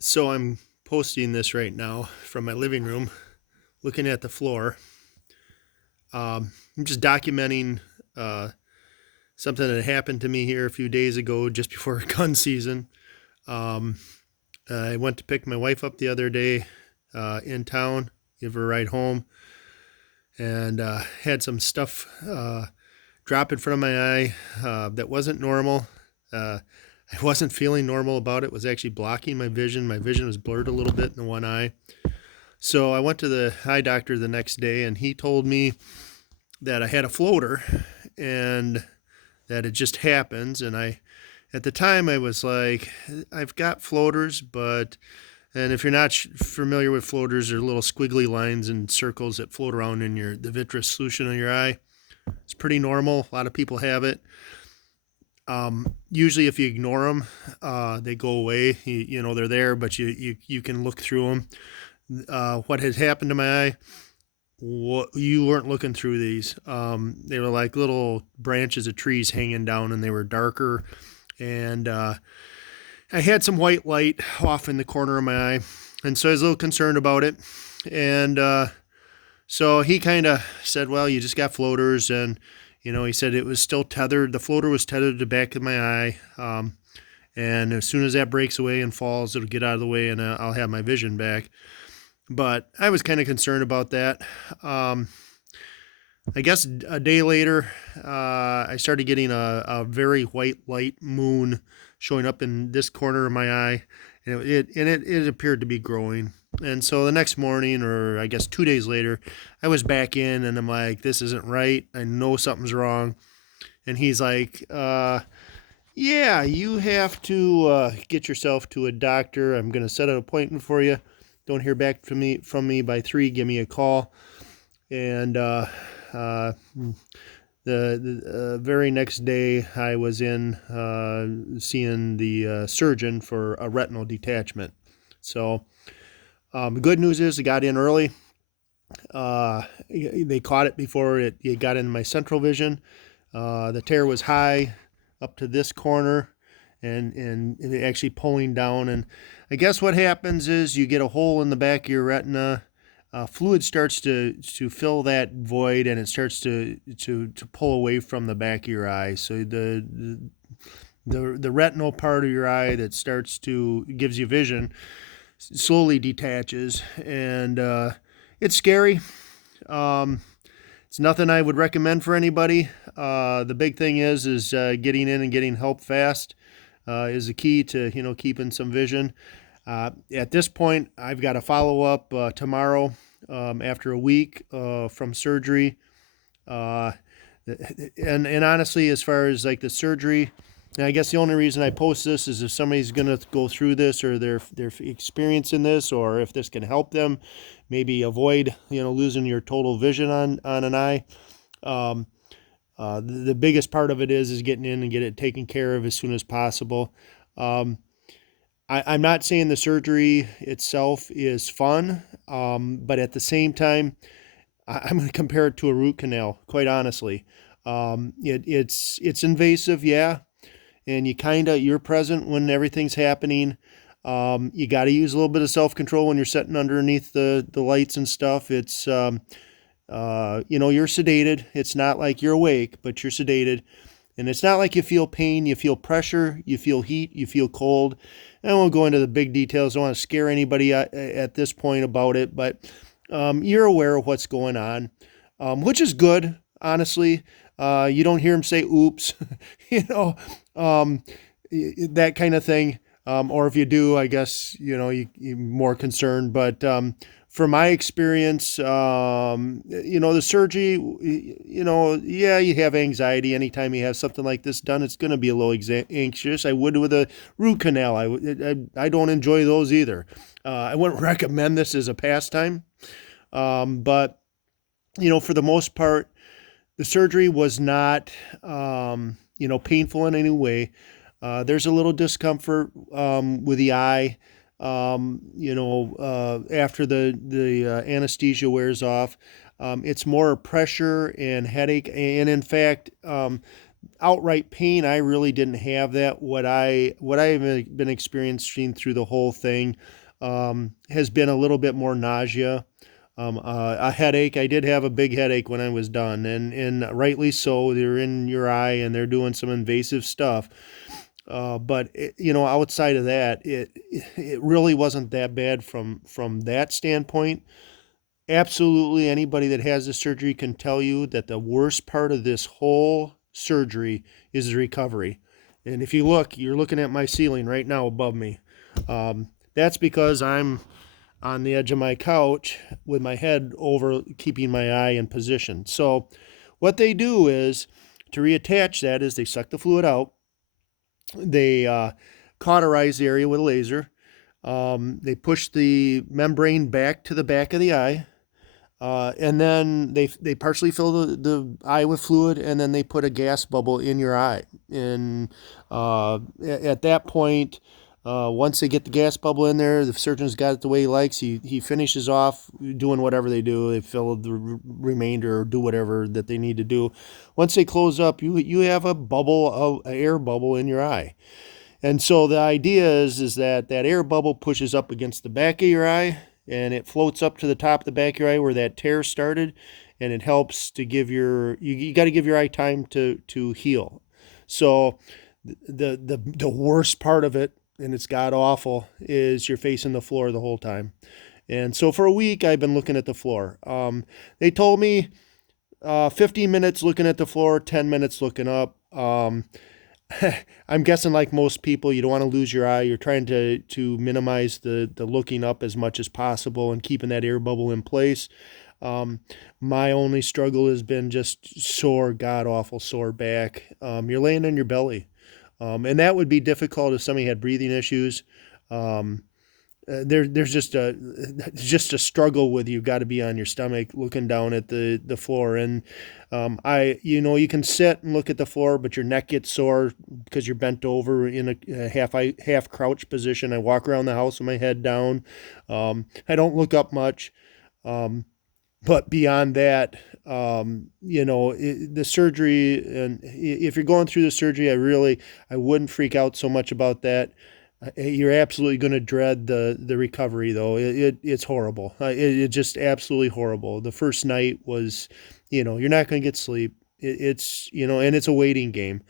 So I'm posting this right now from my living room, looking at the floor. I'm just documenting uh, something that happened to me here a few days ago, just before gun season. Um, I went to pick my wife up the other day in town, give her a ride home, and had some stuff drop in front of my eye that wasn't normal. Uh, I wasn't feeling normal about it. It was actually blocking my vision. My vision was blurred a little bit in the one eye. So I went to the eye doctor the next day, and he told me that I had a floater and that it just happens. And at the time, I was like, I've got floaters, and if you're not familiar with floaters, they're little squiggly lines and circles that float around in the vitreous solution of your eye. It's pretty normal. A lot of people have it. Usually, if you ignore them, they go away. They're there, but you can look through them. What had happened to my eye? You weren't looking through these. They were like little branches of trees hanging down, and they were darker. And I had some white light off in the corner of my eye, and so I was a little concerned about it. And so he kind of said, "Well, you just got floaters," and he said it was still tethered. The floater was tethered to the back of my eye. And as soon as that breaks away and falls, it'll get out of the way, and I'll have my vision back. But I was kind of concerned about that. Um, I guess a day later, I started getting a very white light moon showing up in this corner of my eye, and it appeared to be growing. And so the next morning, or I guess 2 days later, I was back in, and I'm like, "This isn't right. I know something's wrong." And he's like, "Yeah, you have to get yourself to a doctor. I'm going to set an appointment for you. Don't hear back from me by 3. Give me a call." And uh, the very next day, I was in seeing the surgeon for a retinal detachment. So the good news is I got in early. They caught it before it got into my central vision. The tear was high up to this corner, and it actually pulling down. And I guess what happens is you get a hole in the back of your retina. Fluid starts to fill that void, and it starts to pull away from the back of your eye. So the retinal part of your eye that starts to gives you vision slowly detaches, and it's scary. Um, it's nothing I would recommend for anybody. The big thing is getting in and getting help fast is the key to keeping some vision. At this point, I've got a follow up tomorrow after a week from surgery. Uh, and honestly, as far as like the surgery, and I guess the only reason I post this is if somebody's going to go through this, or they're experiencing this, or if this can help them maybe avoid losing your total vision on an eye. Um, the biggest part of it is getting in and get it taken care of as soon as possible. Um, I'm not saying the surgery itself is fun, but at the same time, I'm going to compare it to a root canal. Quite honestly, it's invasive, yeah, and you're present when everything's happening. You got to use a little bit of self control when you're sitting underneath the lights and stuff. It's you're sedated. It's not like you're awake, but you're sedated. And it's not like you feel pain, you feel pressure, you feel heat, you feel cold. I won't go into the big details. I don't want to scare anybody at this point about it, but you're aware of what's going on, which is good, honestly. You don't hear them say oops, you know, um, that kind of thing. Or if you do, I guess, you're more concerned. But from my experience, the surgery, yeah, you have anxiety anytime you have something like this done. It's going to be a little anxious. I would with a root canal. I don't enjoy those either. I wouldn't recommend this as a pastime. But for the most part, the surgery was not, painful in any way. There's a little discomfort with the eye, after the anesthesia wears off. It's more pressure and headache, and in fact, outright pain, I really didn't have that. What I've been experiencing through the whole thing has been a little bit more nausea, a headache. I did have a big headache when I was done, and rightly so. They're in your eye and they're doing some invasive stuff. But outside of that, it really wasn't that bad from that standpoint. Absolutely, anybody that has the surgery can tell you that the worst part of this whole surgery is the recovery. And if you look, you're looking at my ceiling right now above me. That's because I'm on the edge of my couch with my head over, keeping my eye in position. So, what they do is to reattach that is they suck the fluid out, they cauterize the area with a laser, they push the membrane back to the back of the eye, and then they partially fill the eye with fluid, and then they put a gas bubble in your eye. And at that point, once they get the gas bubble in there, the surgeon's got it the way he likes. He finishes off doing whatever they do. They fill the remainder or do whatever that they need to do. Once they close up, you have a bubble, an air bubble in your eye. And so the idea is that that air bubble pushes up against the back of your eye, and it floats up to the top of the back of your eye where that tear started, and it helps to give you got to give your eye time to heal. So the worst part of it, and it's god awful, is you're facing the floor the whole time. And so for a week I've been looking at the floor. They told me 15 minutes looking at the floor, 10 minutes looking up. I'm guessing, like most people, you don't want to lose your eye. You're trying to minimize the looking up as much as possible and keeping that air bubble in place. Um, my only struggle has been just sore, god awful sore back. You're laying on your belly, and that would be difficult if somebody had breathing issues. Um, there's just a struggle with you've got to be on your stomach looking down at the floor. And you can sit and look at the floor, but your neck gets sore because you're bent over in a half crouch position. I walk around the house with my head down. I don't look up much. um, but beyond that, the surgery, and if you're going through the surgery, I wouldn't freak out so much about that. You're absolutely going to dread the recovery, though. It's horrible. It's just absolutely horrible. The first night was, you're not going to get sleep. It's and it's a waiting game.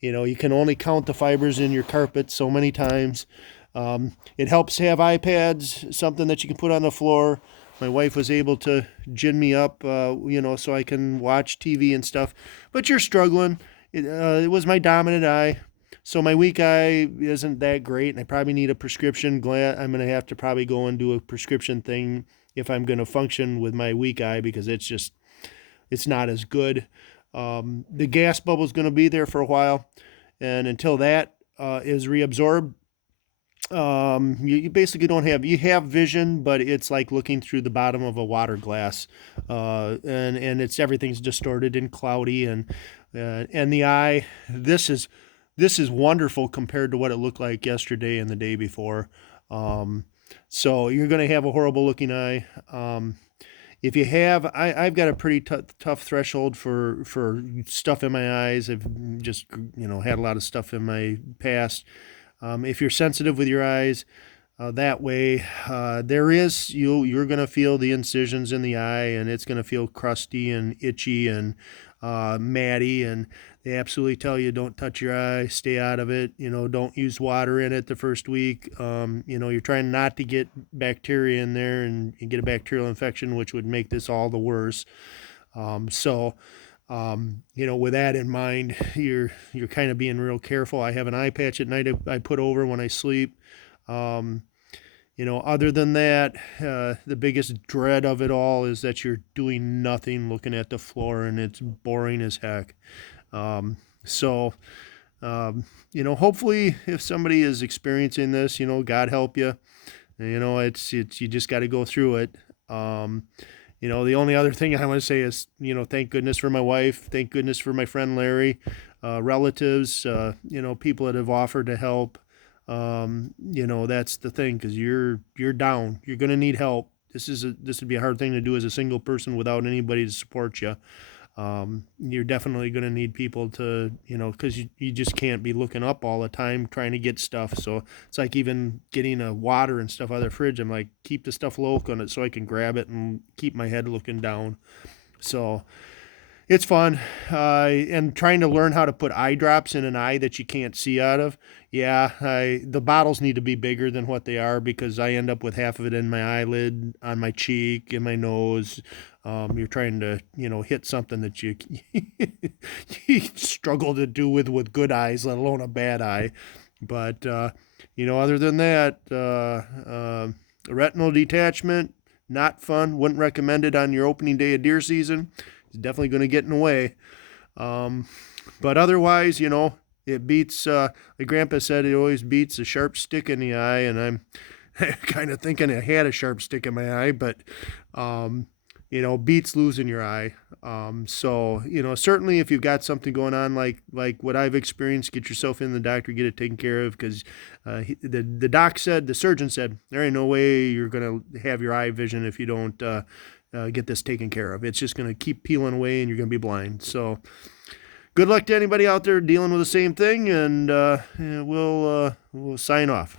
You can only count the fibers in your carpet so many times. It helps to have iPads, something that you can put on the floor. My wife was able to gin me up, so I can watch TV and stuff. But you're struggling. It was my dominant eye. So my weak eye isn't that great, and I probably need a prescription. Glad I'm going to have to probably go and do a prescription thing if I'm going to function with my weak eye, because it's not as good. The gas bubble is going to be there for a while, and until that is reabsorbed, you basically don't have, you have vision, but it's like looking through the bottom of a water glass, and it's everything's distorted and cloudy, and the eye. This is wonderful compared to what it looked like yesterday and the day before. Um, so you're going to have a horrible looking eye. If you have, I've got a pretty tough threshold for stuff in my eyes. I've just had a lot of stuff in my past. If you're sensitive with your eyes, that way, you're going to feel the incisions in the eye, and it's going to feel crusty and itchy and matty. And they absolutely tell you don't touch your eye, stay out of it. Don't use water in it the first week. You're trying not to get bacteria in there and get a bacterial infection, which would make this all the worse. With that in mind, you're kind of being real careful. I have an eye patch at night I put over when I sleep. Other than that, the biggest dread of it all is that you're doing nothing looking at the floor, and it's boring as heck. Um, so, Hopefully, if somebody is experiencing this, God help you. It's you just got to go through it. The only other thing I want to say is, thank goodness for my wife. Thank goodness for my friend Larry, relatives, people that have offered to help. That's the thing, because you're down. You're going to need help. This would be a hard thing to do as a single person without anybody to support you. You're definitely going to need people to, because you just can't be looking up all the time trying to get stuff. So it's like even getting a water and stuff out of the fridge. I'm like, keep the stuff low on it so I can grab it and keep my head looking down. So it's fun. And trying to learn how to put eye drops in an eye that you can't see out of. Yeah, the bottles need to be bigger than what they are because I end up with half of it in my eyelid, on my cheek, in my nose. You're trying to, hit something that you, you struggle to do with good eyes, let alone a bad eye. But, other than that, retinal detachment, not fun. Wouldn't recommend it on your opening day of deer season. It's definitely going to get in the way. Um, but otherwise, it beats, like Grandpa said, it always beats a sharp stick in the eye. And I'm kind of thinking I had a sharp stick in my eye, but, beats losing your eye. So, certainly if you've got something going on like what I've experienced, get yourself in the doctor, get it taken care of because the surgeon said, there ain't no way you're going to have your eye vision if you don't get this taken care of. It's just going to keep peeling away and you're going to be blind. So good luck to anybody out there dealing with the same thing, and we'll sign off.